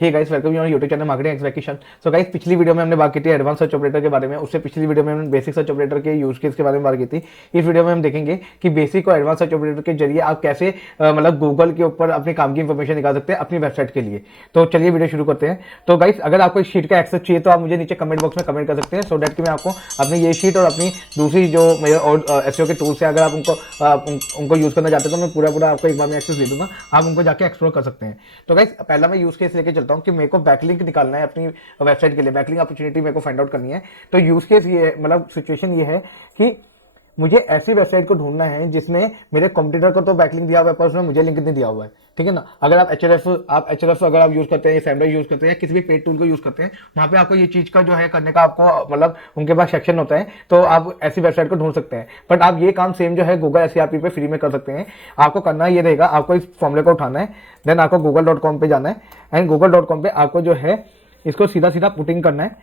Hey guys, welcome to YouTube channel marketing expectation. So guys, पिछली video में हमने बात की थी एडवांस सर्च ऑपरेटर के बारे में, उससे पिछली वीडियो में हमने बेसिक सर्च ऑपरेटर के यूज केस के बारे में बात की थी। इस वीडियो में हम देखेंगे कि बेसिक और एडवांस सर्च ऑपरेटर के जरिए आप कैसे मतलब गूगल के ऊपर अपने काम की इंफॉर्मेशन निकाल सकते हैं अपनी वेबसाइट के लिए। तो चलिए वीडियो शुरू करते हैं। तो गाइस, अगर आपको इस शीट का एक्सेस चाहिए तो आप मुझे नीचे कमेंट बॉक्स में कमेंट कर सकते हैं, सो दैट कि मैं आपको अपनी ये शीट और अपनी दूसरी जो मेरे और एसईओ के टूल्स है, अगर आप उनको यूज करना चाहते हैं तो मैं पूरा आपको एक बार में एक्सेस दे दूंगा, आप उनको जाके एक्सप्लोर कर सकते हैं। तो गाइस, पहला मैं यूज केस लेके चलता हूँ कि मेरे को बैकलिंक निकालना है अपनी वेबसाइट के लिए, बैकलिंक अपॉर्चुनिटी मेरे को फाइंड आउट करनी है। तो यूज केस ये मतलब सिचुएशन ये है कि मुझे ऐसी वेबसाइट को ढूंढना है जिसने मेरे कंप्यूटर को तो बैकलिंक दिया हुआ है पर उसमें मुझे लिंक नहीं दिया हुआ है, ठीक है ना। अगर आप एचआरएफ अगर आप यूज करते हैं, सैमडा यूज करते हैं या किसी भी पेड टूल को यूज करते हैं, वहां पे आपको ये चीज का जो है करने का आपको मतलब उनके पास सेक्शन होता है, तो आप ऐसी वेबसाइट को ढूंढ सकते हैं। बट आप ये काम सेम जो है गूगल एसईआरपी पे फ्री में कर सकते हैं। आपको करना ये रहेगा, आपको इस फॉर्मूले को उठाना है, देन आपको google.com पे जाना है एंड google.com पे आपको जो है इसको सीधा सीधा पुटिंग करना है,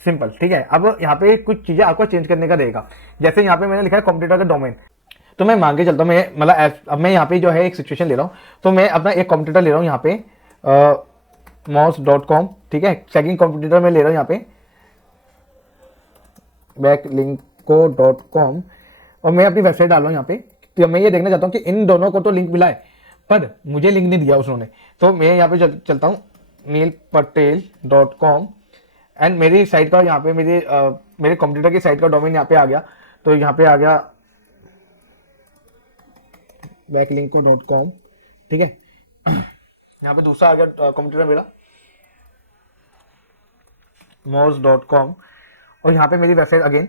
सिंपल, ठीक है। अब यहाँ पे कुछ चीजें आपको चेंज करने का रहेगा। जैसे यहाँ पे मैंने लिखा है कंप्यूटर का डोमेन, तो मैं मान के चलता हूँ, मैं मतलब अब मैं यहाँ पे जो है एक सिचुएशन ले रहा हूँ, तो मैं अपना एक कंप्यूटर ले रहा हूँ यहाँ पे mouse.com, ठीक है। सेकंड कंप्यूटर में ले रहा हूँ यहाँ पे backlinko.com और मैं अपनी वेबसाइट डाल रहा हूँ यहाँ पे। तो मैं ये देखना चाहता हूँ कि इन दोनों को तो लिंक मिला है पर मुझे लिंक नहीं दिया उसने। तो मैं यहाँ पे चलता हूँ neilpatel.com एंड मेरी साइट का यहाँ पे मेरे कंप्यूटर की साइट का डोमेन यहाँ पे आ गया। तो यहाँ पे आ गया backlinko.com, ठीक है। यहाँ पे दूसरा आ गया कंप्यूटर मेरा mouse.com और यहाँ पे मेरी वेबसाइट अगेन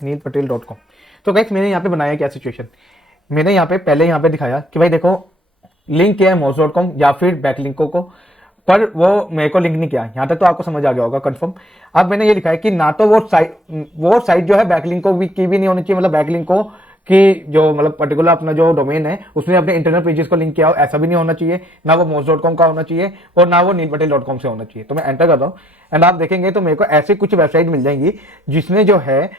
neilpatel.com। तो गाइस, मैंने यहाँ पे बनाया क्या सिचुएशन, मैंने यहाँ पे पहले यहाँ पे दिखाया कि भाई देखो लिंक किया है mouse.com या फिर बैकलिंको को, पर वो मेरे को लिंक नहीं किया। यहाँ तक तो आपको समझ आ गया होगा कंफर्म। अब मैंने ये लिखा है कि ना तो वो साइट जो है बैकलिंको की भी नहीं होनी चाहिए, मतलब बैकलिंको की जो मतलब पर्टिकुलर अपना जो डोमेन है उसने अपने इंटरनल पेजेस को लिंक किया हो, ऐसा भी नहीं होना चाहिए। ना वो mouse.com का होना चाहिए और ना वो neilpatel.com से होना चाहिए। तो मैं एंटर कर रहा हूँ एंड आप देखेंगे तो मेरे को ऐसी कुछ वेबसाइट मिल जाएंगी जिसने जो है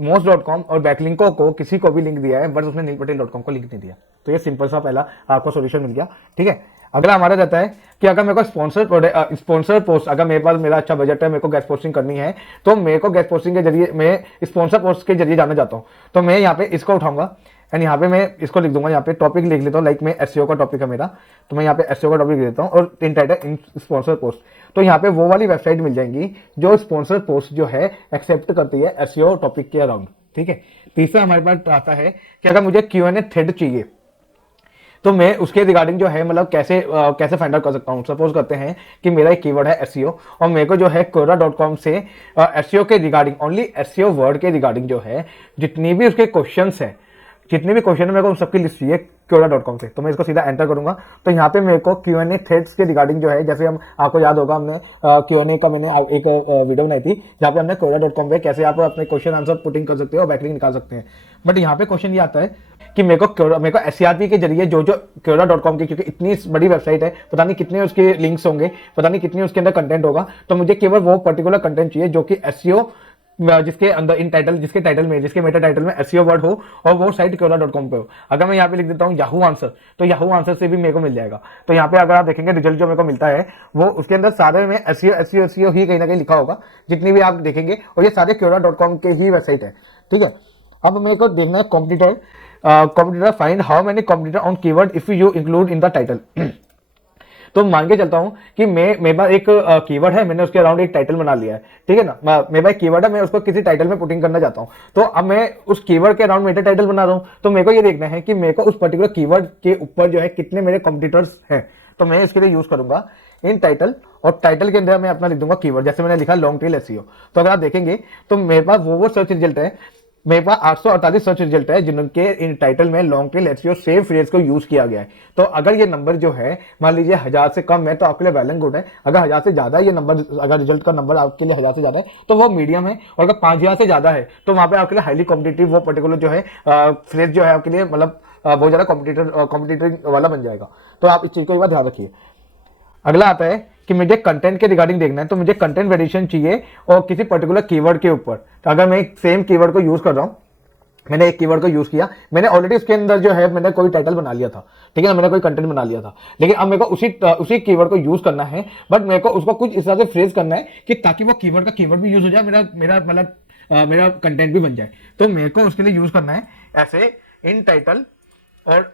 mouse.com और बैकलिंको को किसी को भी लिंक दिया है, बट उसने neilpatel.com को लिंक नहीं दिया। तो ये सिंपल सा पहला आपको सॉल्यूशन मिल गया, ठीक है। अगला हमारा रहता है कि अगर मेरे को स्पॉन्सर पोस्ट, अगर मेरे पास मेरा अच्छा बजट है, मेरे को गेस्ट पोस्टिंग करनी है, तो मेरे को गेस्ट पोस्टिंग के जरिए मैं स्पॉन्सर पोस्ट के जरिए जाना चाहता हूँ। तो मैं यहाँ पे इसको उठाऊंगा एंड यहाँ पे मैं इसको लिख दूंगा, यहाँ पे टॉपिक लिख लेता हूँ, लाइक मैं एसईओ का टॉपिक है मेरा, तो मैं यहाँ पे एसईओ का टॉपिक लिख देता हूँ और इन टाइटल इन स्पॉन्सर पोस्ट। तो यहाँ पे वो वाली वेबसाइट मिल जाएंगी जो स्पॉन्सर पोस्ट जो है एक्सेप्ट करती है एसईओ टॉपिक के अराउंड, ठीक है। तीसरा हमारे पास आता है कि अगर मुझे Q&A थ्रेड चाहिए तो मैं उसके रिगार्डिंग जो है मतलब कैसे फाइंड आउट कर सकता हूँ। सपोज करते हैं कि मेरा एक कीवर्ड है एसईओ और मेरे को जो है quora.com से एसईओ के रिगार्डिंग, ओनली एसईओ वर्ड के रिगार्डिंग जो है जितनी भी उसके क्वेश्चंस है, जितने भी क्वेश्चन है मेरे को उन सबकी लिस्ट चाहिए quora.com से। तो मैं इसको सीधा एंटर करूंगा। तो यहाँ पे मेरे को Q&A थ्रेड्स के रिगार्डिंग जो है, जैसे हम आपको याद होगा हमने Q&A का मैंने एक वीडियो बनाई थी जहाँ पे हमने quora.com पे कैसे आप अपने क्वेश्चन आंसर पुटिंग कर सकते हो और बैकलिंक निकाल सकते हैं। बट यहाँ पे क्वेश्चन ये आता है कि मेरे को एसईआरपी के जरिए जो quora.com की, क्योंकि इतनी बड़ी वेबसाइट है, पता नहीं कितने उसके लिंक्स होंगे, पता नहीं कितनी उसके अंदर कंटेंट होगा, तो मुझे केवल वो पर्टिकुलर कंटेंट चाहिए जो कि एसईओ जिसके अंदर इन टाइटल, जिसके टाइटल में, जिसके मेटा टाइटल में एसईओ वर्ड हो और वो साइट quora.com पे हो। अगर मैं यहाँ पे लिख देता हूँ याहू आंसर, तो याहू आंसर से भी मेरे को मिल जाएगा। तो यहाँ पे अगर आप देखेंगे रिजल्ट जो मेरे को मिलता है वो उसके अंदर सारे में एसईओ ही कहीं ना कहीं लिखा होगा, जितनी भी आप देखेंगे, और ये सारे quora.com के ही वेबसाइट है, ठीक है। अब मेरे को देखना है computer find how many computer on keyword if you include in the title. तो मान के चलता हूं कि मेरे पास एक कीवर्ड है, मैंने उसके अराउंड एक टाइटल बना लिया है, ठीक है ना। मेरे पास कीवर्ड है, मैं उसको किसी टाइटल में पुटिंग करना चाहता हूं, तो अब मैं उस कीवर्ड के अराउंड मेटा टाइटल बना रहा हूं। तो मेरे को ये देखना है कि मेरे को उस पर्टिकुलर कीवर्ड के ऊपर जो है कितने मेरे कंप्यूटर्स हैं। तो मैं इसके लिए यूज करूंगा इन टाइटल और टाइटल के अंदर मैं अपना लिख दूंगा कीवर्ड, जैसे मैंने लिखा लॉन्ग टेल एसईओ। तो अगर आप देखेंगे तो मेरे पास वो सर्च रिजल्ट है, मेरे पास 848 सर्च रिजल्ट है जिनके इन टाइटल में long tail SEO same phrase को यूज किया गया है। तो अगर ये नंबर जो है मान लीजिए 1000 से कम है तो आपके लिए वेल एंड गुड है। अगर 1000 से ज्यादा ये नंबर, अगर रिजल्ट का नंबर आपके लिए 1000 से ज्यादा है तो वो मीडियम है, और अगर 5000 से ज्यादा है तो वहां पे आपके लिए हाईली कॉम्पिटिटिव वो पर्टिकुलर जो है फ्रेज जो है आपके लिए मतलब बहुत ज्यादा कॉम्पिटिटिव वाला बन जाएगा। तो आप इस चीज को एक बार ध्यान रखिए। अगला आता है कि मुझे कंटेंट के रिगार्डिंग देखना है, तो मुझे कंटेंट वेरिएशन चाहिए और किसी पर्टिकुलर कीवर्ड के ऊपर। तो अगर मैं सेम कीवर्ड को यूज कर रहा हूं मैंने एक कीवर्ड को यूज किया, मैंने ऑलरेडी इसके अंदर जो है मैंने कोई टाइटल बना लिया था, ठीक है ना, मैंने कोई कंटेंट बना लिया था, लेकिन अब मेरे को उसी कीवर्ड को यूज करना है, बट मेरे को उसको कुछ इस तरह से फ्रेज करना है कि ताकि वो कीवर्ड का कीवर्ड भी यूज हो जाए, मेरा मेरा मतलब मेरा कंटेंट भी बन जाए। तो मेरे को उसके लिए यूज करना है ऐसे इन टाइटल, और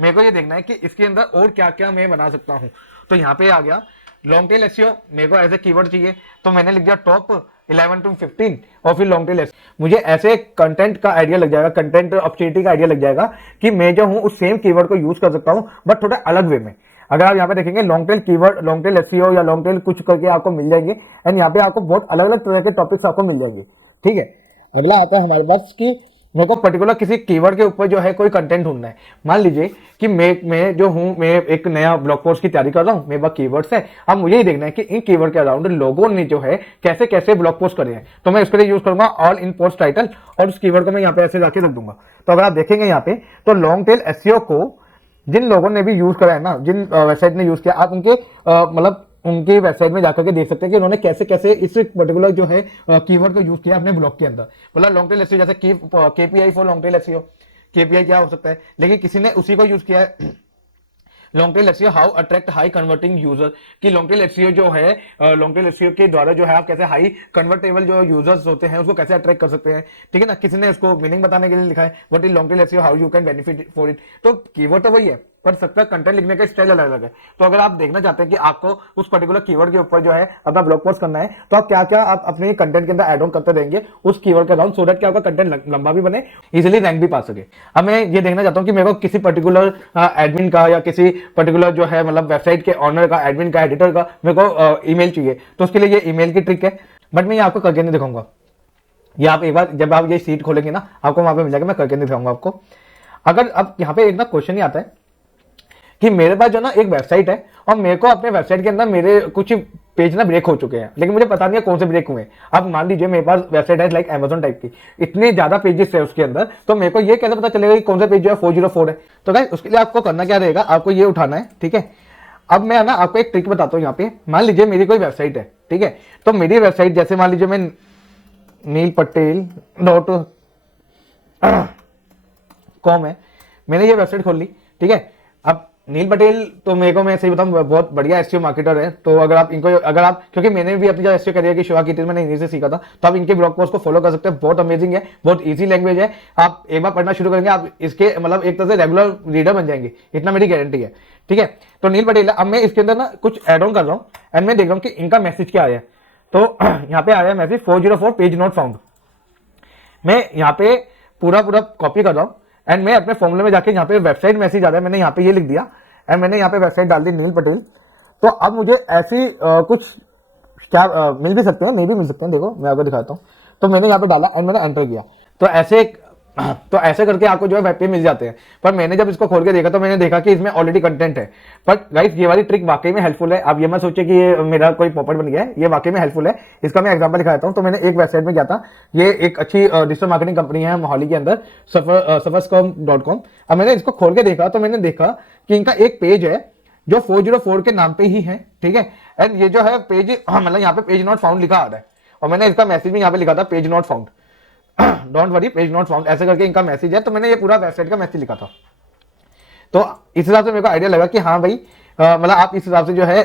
मेरे को ये देखना है कि इसके अंदर और क्या क्या मैं बना सकता हूँ। तो यहाँ पे आ गया लॉन्ग टेल एसईओ, मेरे को एज ए कीवर्ड चाहिए, तो मैंने लिख दिया टॉप 11 to 15 और फिर लॉन्ग टेल एसईओ। मुझे ऐसे कंटेंट का आइडिया लग जाएगा, कंटेंट अपॉर्चुनिटी का आइडिया लग जाएगा कि मैं जो हूँ उस सेम कीवर्ड को यूज कर सकता हूँ बट थोड़ा अलग वे में। अगर आप यहाँ पे देखेंगे long tail keyword, long tail SEO या लॉन्ग टेल कुछ करके आपको मिल जाएंगे, एंड यहाँ पे आपको बहुत अलग अलग तरह के टॉपिक्स आपको मिल जाएंगे, ठीक है। अगला आता है हमारे पास कि मेरे को पर्टिकुलर किसी कीवर्ड के ऊपर जो है कोई कंटेंट ढूंढना है। मान लीजिए कि मैं जो हूँ, मैं एक नया ब्लॉग पोस्ट की तैयारी कर रहा हूँ, मेरे पास कीवर्ड्स है, अब मुझे ही देखना है कि इन कीवर्ड के अराउंड लोगों ने जो है कैसे कैसे ब्लॉग पोस्ट करे हैं। तो मैं इसके लिए यूज करूंगा ऑल इन पोस्ट टाइटल, और उस कीवर्ड को मैं यहाँ पे ऐसे जाके रख दूंगा। तो अगर आप देखेंगे यहाँ पे, तो लॉन्ग टेल एसईओ को जिन लोगों ने भी यूज करा है ना, जिन वेबसाइट ने यूज किया, आप उनके मतलब उनकी वेबसाइट में जाकर के देख सकते हैं कि उन्होंने कैसे कैसे इस पर्टिकुलर जो है कीवर्ड को यूज किया अपने ब्लॉग के अंदर। मतलब लॉन्ग टेल एसईओ जैसे KPI for long tail SEO, KPI क्या हो सकता है, लेकिन किसी ने उसी को यूज किया है long tail SEO how attract high converting user, कि लॉन्ग टेल एसईओ जो है लॉन्ग टेल एसईओ के द्वारा जो है आप कैसे हाई कन्वर्टेबल जो यूजर्स होते हैं उसको कैसे अट्रैक्ट कर सकते हैं, ठीक है ना। किसी ने उसको मीनिंग बताने के लिए लिखा है what is long tail SEO how you can benefit for it. तो कीवर्ड तो वही है पर सबका कंटेंट लिखने का स्टाइल अलग अलग है। तो अगर आप देखना चाहते हैं कि आपको उस पर्टिकुलर कीवर्ड के ऊपर जो है अपना ब्लॉग पोस्ट करना है, तो आप क्या क्या आप अपने कंटेंट के अंदर एड ऑन करते रहेंगे उस कीवर्ड के अराउंड, सो दैट कि आपका कंटेंट लंबा भी बने, इजिली रैंक भी पा सके। अब मैं ये देखना चाहता हूँ कि मेरे को किसी पर्टिकुलर एडमिन का या किसी पर्टिकुलर जो है मतलब वेबसाइट के ऑनर का, एडमिन का, एडिटर का मेरे को ईमेल चाहिए, तो उसके लिए ये ईमेल की ट्रिक है, बट मैं ये आपको करके नहीं दिखाऊंगा। ये आप एक बार जब आप ये सीट खोलेंगे ना, आपको वहां पे मिल जाएगा, मैं करके नहीं दिखाऊंगा आपको। अगर अब यहाँ पे एक ना क्वेश्चन ही आता है कि मेरे पास जो ना एक वेबसाइट है और मेरे को अपने वेबसाइट के अंदर मेरे कुछ पेज ना ब्रेक हो चुके हैं, लेकिन मुझे पता नहीं है कौन से ब्रेक हुए। अब मान लीजिए मेरे पास वेबसाइट है लाइक अमेजोन टाइप की, इतने ज्यादा पेजेस है उसके अंदर, तो मेरे को ये कैसे पता चलेगा कि कौन सा पेज जो है 404 है। तो गाइस उसके लिए आपको करना क्या रहेगा, आपको ये उठाना है, ठीक है। अब मैं ना आपको एक ट्रिक बताता हूँ यहाँ पे। मान लीजिए मेरी कोई वेबसाइट है, ठीक है, तो मेरी वेबसाइट जैसे मान लीजिए मैं नीलपटेल.com है, मैंने ये वेबसाइट खोल ली, ठीक है। अब नील पटेल तो मेरे को मैं सही बताऊं बहुत बढ़िया एसईओ मार्केटर है, तो अगर आप इनको, अगर आप, क्योंकि मैंने भी अपनी जो एसईओ करियर की शुरुआत की थी मैंने इन्हीं से सीखा था, तो आप इनके ब्लॉग पोस्ट को फॉलो कर सकते हैं, बहुत अमेजिंग है, बहुत इजी लैंग्वेज है। आप एक बार पढ़ना शुरू करेंगे आप इसके मतलब एक तरह से रेगुलर रीडर बन जाएंगे, इतना मेरी गारंटी है, ठीक है। तो नील पटेल, अब मैं इसके अंदर ना कुछ एड ऑन कर रहा हूँ एंड मैं देख रहा हूँ कि इनका मैसेज क्या आया है। तो यहाँ पे आया मैसेज 404 पेज नॉट फाउंड। मैं यहाँ पे पूरा कॉपी कर रहा हूँ एंड मैं अपने फॉर्मूले में जाके यहाँ पे वेबसाइट मैसेज आ रहा है, मैंने यहाँ पे ये लिख दिया एंड मैंने यहाँ पे वेबसाइट डाल दी नील पटेल। तो अब मुझे ऐसी कुछ क्या मिल भी सकते हैं, नहीं भी मिल सकते हैं, देखो मैं आपको दिखाता हूँ। तो मैंने यहाँ पे डाला एंड मैंने एंटर किया, तो ऐसे करके आपको जो है वेब पे मिल जाते हैं। पर मैंने जब इसको खोल के देखा तो मैंने देखा कि इसमें ऑलरेडी कंटेंट है। बट गाइस ये वाली ट्रिक वाकई में हेल्पफुल है, आप ये मत सोचिए कि ये मेरा कोई पॉपट बन गया है, ये वाकई में हेल्पफुल है। इसका मैं एग्जांपल दिखाता हूँ। तो मैंने एक वेबसाइट में गया था, ये एक अच्छी डिजिटल मार्केटिंग कंपनी है मोहाली के अंदर, sufferscom.com। अब मैंने इसको खोल के देखा तो मैंने देखा कि इनका एक पेज है जो 404 के नाम पे ही है, ठीक है। एंड ये जो है पेज, मतलब यहाँ पे पेज नॉट फाउंड लिखा आ रहा है, और मैंने इसका मैसेज भी यहाँ पे लिखा था page not found, don't worry page not found, ऐसे करके इनका मैसेज है। तो मैंने ये पूरा वेबसाइट का मैसेज लिखा था। तो इस हिसाब से मेरे को आइडिया लगा कि हाँ भाई, मतलब आप इस हिसाब से जो है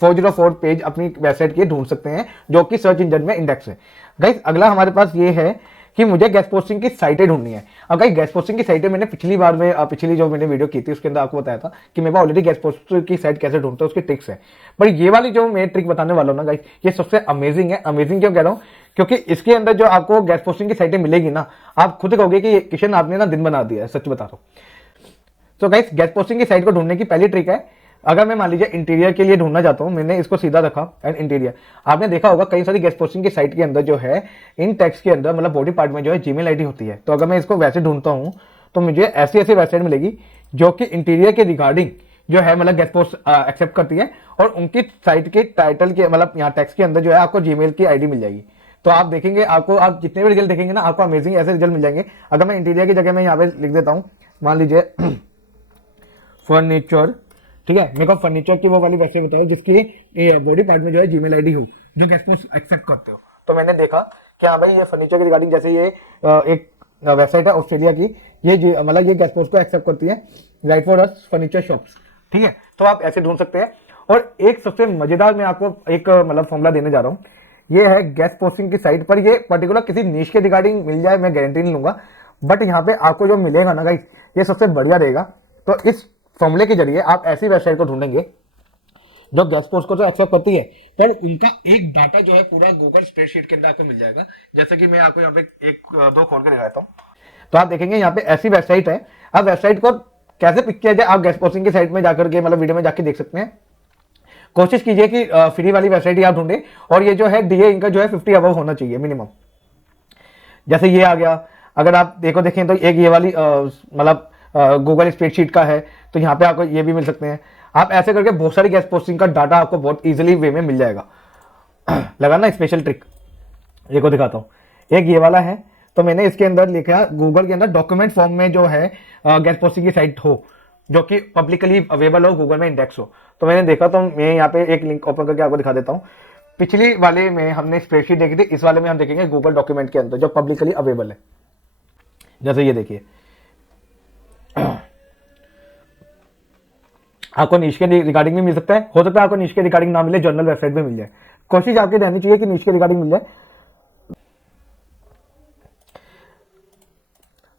404 पेज अपनी वेबसाइट के ढूंढ सकते हैं जो कि सर्च इंजन में इंडेक्स है। गाइस अगला हमारे पास ये है कि मुझे गेस्ट पोस्टिंग की साइटें ढूंढनी है। अब गाइस गेस्ट पोस्टिंग की साइटें मैंने पिछली जो मैंने वीडियो की थी उसके अंदर आपको बताया था कि मेरे पास ऑलरेडी गेस्ट पोस्टिंग की साइट कैसे ढूंढते हैं, उसकी ट्रिक्स है। पर ये वाली जो मैं ट्रिक बताने वाला हूँ ना गाइस, ये सबसे अमेजिंग है। अमेजिंग क्यों कह रहा हूँ, क्योंकि इसके अंदर जो आपको गेस्ट पोस्टिंग की साइटें मिलेगी ना, आप खुद कहोगे कि किशन आपने ना दिन बना दिया है, सच बता रहा हूँ। तो गाइस गेस्ट पोस्टिंग की साइट को ढूंढने की पहली ट्रिक है, अगर मैं मान लीजिए इंटीरियर के लिए ढूंढना चाहता हूं, मैंने इसको सीधा रखा एंड इंटीरियर, आपने देखा होगा कई सारी गेस्ट पोस्टिंग की साइट के अंदर जो है इन टेक्स्ट के अंदर मतलब बॉडी पार्ट में जो है जीमेल आईडी होती है। तो अगर मैं इसको वैसे ढूंढता हूं तो मुझे ऐसी ऐसी वेबसाइट मिलेगी जो कि इंटीरियर के रिगार्डिंग जो है मतलब गेस्ट पोस्ट एक्सेप्ट करती है, और उनकी साइट के टाइटल के मतलब यहाँ टेक्स्ट के अंदर जो है आपको जीमेल की आईडी मिल जाएगी। तो आप देखेंगे, आपको आप जितने भी रिजल्ट देखेंगे ना, आपको अमेजिंग ऐसे रिजल्ट मिल जाएंगे। अगर मैं इंटीरियर की जगह मैं यहाँ पे लिख देता हूँ, मान लीजिए फर्नीचर, ठीक है, मेरे को फर्नीचर की वो वाली वेबसाइट बताओ जिसकी बॉडी पार्ट में जो है जीमेल आईडी हो जो गेस्ट पोस्ट एक्सेप्ट करते हो। तो मैंने देखा कि हाँ भाई ये फर्नीचर के रिगार्डिंग जैसे ये एक वेबसाइट है ऑस्ट्रेलिया की, ये मतलब ये गेस्ट पोस्ट को एक्सेप्ट करती है, right for us furniture shops, ठीक है। तो आप ऐसे ढूंढ सकते हैं। और एक सबसे मजेदार मैं आपको एक मतलब फॉर्मूला देने जा रहा हूँ, ये है गेस्ट पोस्टिंग की साइट पर, ये पर्टिकुलर किसी नीश के रिगार्डिंग मिल जाए मैं गारंटी नहीं लूंगा, बट यहाँ पे आपको जो मिलेगा ना गाइस, ये सबसे बढ़िया रहेगा। तो इस फॉर्मूले के जरिए आप ऐसी वेबसाइट को ढूंढेंगे जो गेस्ट पोस्ट को तो एक्सेप्ट करती है, पर उनका एक डाटा जो है पूरा गूगल स्प्रेडशीट के अंदर आपको मिल जाएगा। जैसे कि मैं आपको यहाँ पे एक दो खोल के दिखाता हूँ, तो आप देखेंगे यहाँ पे ऐसी वेबसाइट है। अब वेबसाइट को कैसे पिक किया जाए आप गेस्ट पोस्टिंग की साइट में जाकर के मतलब वीडियो में जाके देख सकते हैं। कोशिश कीजिए कि फ्री वाली वेबसाइट ही आप ढूंढे, और ये जो है डीए इनका जो है 50 अबव होना चाहिए मिनिमम। जैसे ये आ गया, अगर आप देखें तो एक ये वाली मतलब गूगल स्प्रेडशीट का है, तो यहाँ पे आपको ये भी मिल सकते हैं। आप ऐसे करके बहुत सारी गेस्ट पोस्टिंग का डाटा आपको बहुत इजीली वे में मिल जाएगा। लगा ना स्पेशल ट्रिक, ये को दिखाता हूँ। एक ये वाला है, तो मैंने इसके अंदर लिखा गूगल के अंदर डॉक्यूमेंट फॉर्म में जो है गेस्ट पोस्टिंग की साइट हो, जो कि पब्लिकली अवेलेबल हो, गूगल में इंडेक्स हो। तो मैंने देखा, तो मैं यहाँ पे एक लिंक ओपन करके आपको दिखा देता हूँ। पिछली वाले में हमने स्प्रेडशीट देखी थी, इस वाले में हम देखेंगे गूगल डॉक्यूमेंट के अंदर जो पब्लिकली अवेलेबल है। जैसे ये देखिए, आपको नीश के रिगार्डिंग भी मिल सकता है, हो सकता है आपको नीश के रिगार्डिंग ना मिले, जर्नल वेबसाइट में मिल जाए। कोशिश आपकी रहनी चाहिए कि नीश के रिगार्डिंग मिल जाए।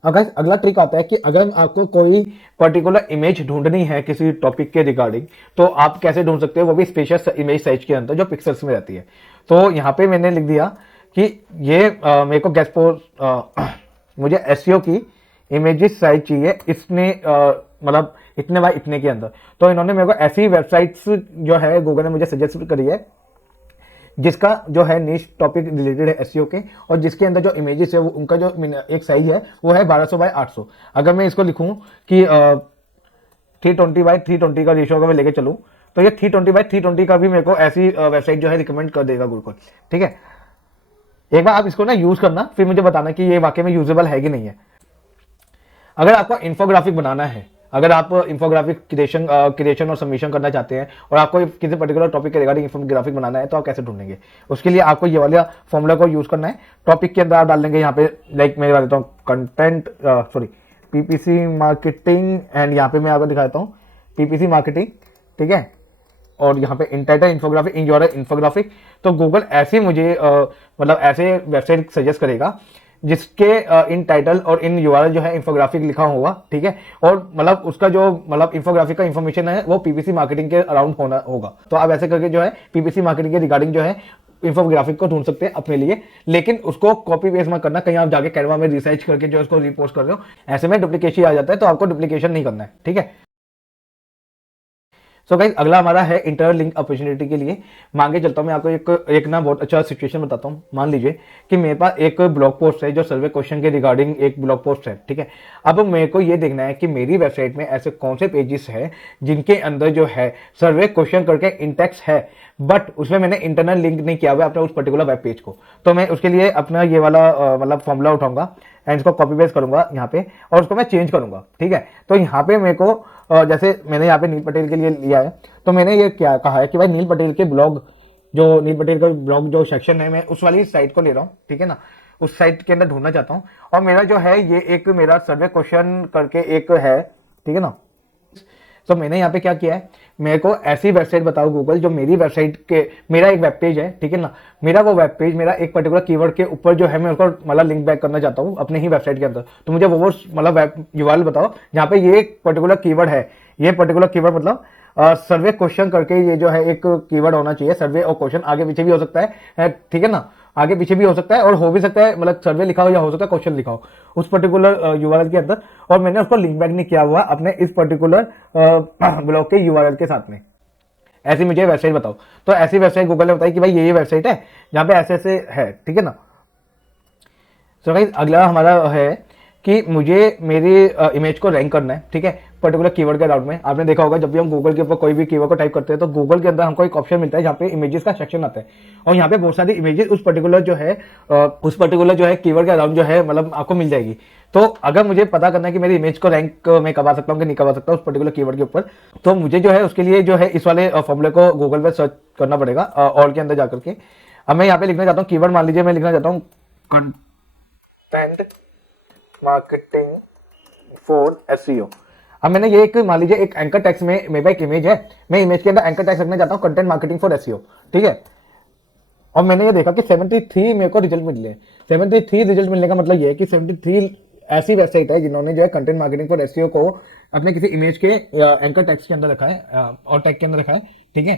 अगर अगला ट्रिक आता है कि अगर आपको कोई पर्टिकुलर इमेज ढूंढनी है किसी टॉपिक के रिगार्डिंग, तो आप कैसे ढूंढ सकते हो, वो भी स्पेशल इमेज साइज के अंदर जो पिक्सल्स में रहती है। तो यहाँ पे मैंने लिख दिया कि ये मेरे को गेस्ट पोस्ट मुझे एसईओ की इमेजेस साइज चाहिए, इसने मतलब इतने बाय इतने के अंदर। तो इन्होंने मेरे को ऐसी वेबसाइट्स जो है गूगल ने मुझे सजेस्ट करी है जिसका जो है निश टॉपिक रिलेटेड है एसईओ के, और जिसके अंदर जो इमेजेस है वो उनका जो एक साइज है वो है 1200 बाय 800। अगर मैं इसको लिखूं कि 320 बाय 320 का रेशियो अगर मैं लेके चलूं, तो ये 320 बाय 320 का भी मेरे को ऐसी वेबसाइट जो है रिकमेंड कर देगा गूगल, ठीक है। एक बार आप इसको ना यूज करना, फिर मुझे बताना कि ये वाकई में यूजेबल है कि नहीं है। अगर आपको इन्फोग्राफिक बनाना है, अगर आप इन्फोग्राफिक क्रिएशन और सबमिशन करना चाहते हैं, और आपको किसी पर्टिकुलर टॉपिक के रिगार्डिंग इन्फोग्राफिक बनाना है, तो आप कैसे ढूंढेंगे? उसके लिए आपको ये वाला फॉर्मूला को यूज करना है। टॉपिक के अंदर आप डाल देंगे यहाँ पे, लाइक मैं बता देता हूँ कंटेंट पीपीसी मार्केटिंग, एंड यहाँ पे मैं आपको दिखाता हूँ पीपीसी मार्केटिंग, ठीक है। और यहाँ पे intitle infographic in your infographic. तो गूगल ऐसे मुझे मतलब ऐसे वेबसाइट सजेस्ट करेगा जिसके इन टाइटल और इन यूआरएल जो है इंफोग्राफिक लिखा होगा, ठीक है। और मतलब उसका जो मतलब इंफोग्राफिक का इंफॉर्मेशन है वो पीपीसी मार्केटिंग के अराउंड होना होगा। तो आप ऐसे करके जो है पीपीसी मार्केटिंग के रिगार्डिंग जो है इंफोग्राफिक को ढूंढ सकते हैं अपने लिए, लेकिन उसको कॉपी पेस्ट मत करना। कहीं आप जाके कैनवा में रिसर्च करके जो उसको रिपोस्ट कर रहे हो, ऐसे में डुप्लीकेशन आ जाता है, तो आपको डुप्लीकेशन नहीं करना है, ठीक है। सो गाइस, अगला हमारा है इंटरनल लिंक अपॉर्चुनिटी के लिए। मांगे चलता हूँ मैं आपको एक ना बहुत अच्छा सिचुएशन बताता हूँ। मान लीजिए कि मेरे पास एक ब्लॉग पोस्ट है जो सर्वे क्वेश्चन के रिगार्डिंग एक ब्लॉग पोस्ट है, ठीक है। अब मेरे को ये देखना है कि मेरी वेबसाइट में ऐसे कौन से पेजेस है जिनके अंदर जो है सर्वे क्वेश्चन करके इंटेक्स है, बट उसमें मैंने इंटरनल लिंक नहीं किया हुआ अपने उस पर्टिकुलर वेब पेज को। तो मैं उसके लिए अपना ये वाला मतलब फॉर्मूला उठाऊंगा एंड इसको कॉपी पेस्ट करूंगा यहाँ पे, और उसको मैं चेंज करूंगा, ठीक है। तो यहाँ पे मेरे को जैसे मैंने यहाँ पे नील पटेल के लिए लिया है, तो मैंने ये क्या कहा है कि भाई नील पटेल के ब्लॉग, जो नील पटेल का ब्लॉग जो सेक्शन है, मैं उस वाली साइट को ले रहा हूँ, ठीक है ना। उस साइट के अंदर ढूंढना चाहता हूँ, और मेरा जो है ये एक मेरा सर्वे क्वेश्चन करके एक है, ठीक है ना। तो मैंने यहाँ पे क्या किया है, मेरे को ऐसी वेबसाइट बताओ गूगल जो मेरी वेबसाइट के, मेरा एक वेब पेज है, ठीक है ना। मेरा वो वेब पेज मेरा एक पर्टिकुलर कीवर्ड के ऊपर जो है मैं उसको मतलब लिंक बैक करना चाहता हूँ अपने ही वेबसाइट के अंदर। तो मुझे वो मतलब वेब यूआरएल बताओ जहाँ पे ये एक पर्टिकुलर कीवर्ड है। ये पर्टिकुलर कीवर्ड मतलब सर्वे क्वेश्चन करके ये जो है एक कीवर्ड होना चाहिए। सर्वे और क्वेश्चन आगे पीछे भी हो सकता है, ठीक है ना। आगे पीछे भी हो सकता है, और हो भी सकता है मतलब सर्वे लिखा हो या हो सकता है क्वेश्चन लिखा हो उस पर्टिकुलर यूआरएल के अंदर, और मैंने उसको लिंक बैक नहीं किया हुआ अपने इस पर्टिकुलर ब्लॉग के यूआरएल के साथ में। ऐसी मुझे वेबसाइट बताओ। तो ऐसी वेबसाइट गूगल ने बताई कि भाई ये वेबसाइट है जहाँ पे ऐसे ऐसे है, ठीक है ना। सो गाइस, अगला हमारा है कि मुझे मेरी इमेज को रैंक करना है, ठीक है, पर्टिकुलर कीवर्ड के अराउंड में। आपने देखा होगा जब भी हम गूगल के ऊपर कोई भी कीवर्ड को टाइप करते हैं, तो गूगल के अंदर हमको एक ऑप्शन मिलता है जहाँ पे इमेजेस का सेक्शन आता है, और यहाँ पे बहुत सारी इमेजेस उस पर्टिकुलर जो है कीवर्ड के अराउंड जो है मतलब आपको मिल जाएगी। तो अगर मुझे पता करना है कि मेरी इमेज को रैंक में करवा सकता हूँ कि नहीं करवा सकता उस पर्टिकुलर कीवर्ड के ऊपर, तो मुझे जो है उसके लिए जो है इस वाले फॉर्मूले को गूगल पर सर्च करना पड़ेगा ऑल के अंदर जाकर के। अब मैं यहाँ पे लिखना चाहता हूँ कीवर्ड, मान लीजिए मैं लिखना चाहता हूँ कंटेंट मार्केटिंग फॉर एसईओ। अब मैंने ये एक मान लीजिए एक एंकर टेक्स्ट में मेरे पास एक इमेज है, मैं इमेज के अंदर एंकर टेक्स्ट रखना चाहता हूँ कंटेंट मार्केटिंग फॉर एसईओ, ठीक है। और मैंने ये देखा कि 73 मेरे को रिजल्ट मिले। 73 रिजल्ट मिलने का मतलब ये है कि 73 ऐसी वेबसाइट है जिन्होंने जो है कंटेंट मार्केटिंग फॉर एसईओ को अपने किसी इमेज के एंकर टेक्स्ट के अंदर रखा है और टैग के अंदर रखा है, ठीक है।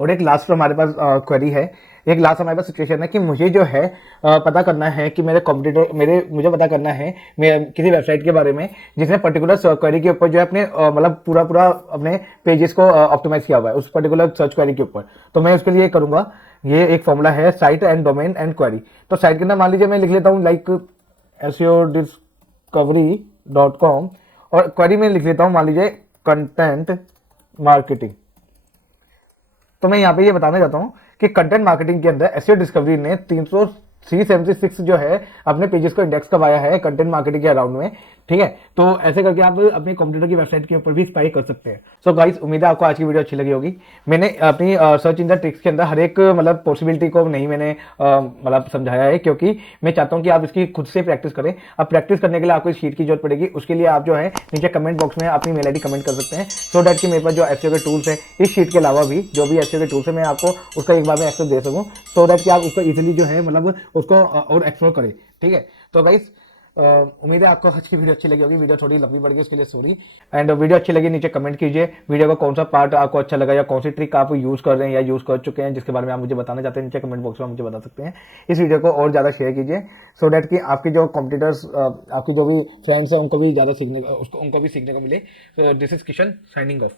और एक लास्ट हमारे पास क्वेरी है, एक लास्ट हमारे पास सिचुएशन है कि मुझे जो है पता करना है कि मेरे कॉम्पिटिटर मुझे पता करना है किसी वेबसाइट के बारे में जिसने पर्टिकुलर क्वेरी के ऊपर जो है अपने मतलब पूरा पूरा अपने पेजेस को ऑप्टिमाइज किया हुआ है उस पर्टिकुलर सर्च क्वेरी के ऊपर। तो मैं उसके लिए करूंगा, ये एक फॉर्मूला है site and domain and query. तो साइट के अंदर मान लीजिए मैं लिख लेता हूँ लाइक SEOdiscovery.com और क्वेरी में लिख लेता हूँ मान लीजिए कंटेंट मार्केटिंग। तो मैं यहाँ पे ये बताना चाहता हूँ कि कंटेंट मार्केटिंग के अंदर एसईओ डिस्कवरी ने 376 जो है अपने पेजेस को इंडेक्स करवाया है कंटेंट मार्केटिंग के अराउंड में, ठीक है। तो ऐसे करके आप अपने कंप्यूटर की वेबसाइट के ऊपर भी स्पाई कर सकते हैं। सो गाइस, उम्मीद है आपको आज की वीडियो अच्छी लगी होगी। मैंने अपनी सर्च इंजन ट्रिक्स के अंदर हर एक मतलब पॉसिबिलिटी को नहीं मैंने मतलब समझाया है, क्योंकि मैं चाहता हूँ कि आप इसकी खुद से प्रैक्टिस करें। अब प्रैक्टिस करने के लिए आपको इस शीट की जरूरत पड़ेगी। उसके लिए आप जो है नीचे कमेंट बॉक्स में अपनी मेल आईडी कमेंट कर सकते हैं, सो डैट कि मेरे पास जो एसईओ के टूल्स है इस शीट के अलावा भी जो भी एसईओ के टूल्स है मैं आपको उसका एक बार में एक्सेस दे सकूँ, सो डैट कि आप उसको इजीली जो है मतलब उसको और एक्सप्लोर करें, ठीक है। तो गाइस, उम्मीद है आपको आज की वीडियो अच्छी लगी होगी। वीडियो थोड़ी लंबी पड़ गई, उसके लिए सॉरी। एंड वीडियो अच्छी लगी नीचे कमेंट कीजिए वीडियो का कौन सा पार्ट आपको अच्छा लगा या कौन सी ट्रिक आप यूज कर रहे हैं या यूज कर चुके हैं जिसके बारे में आप मुझे बताना चाहते हैं, नीचे कमेंट बॉक्स में मुझे बता सकते हैं। इस वीडियो को और ज़्यादा शेयर कीजिए, सो डैट कि आपके जो कॉम्पिटिटर्स आपकी जो भी फ्रेंड्स हैं उनको भी ज़्यादा सीखने को उनको भी सीखने को मिले। This is Kishan signing off.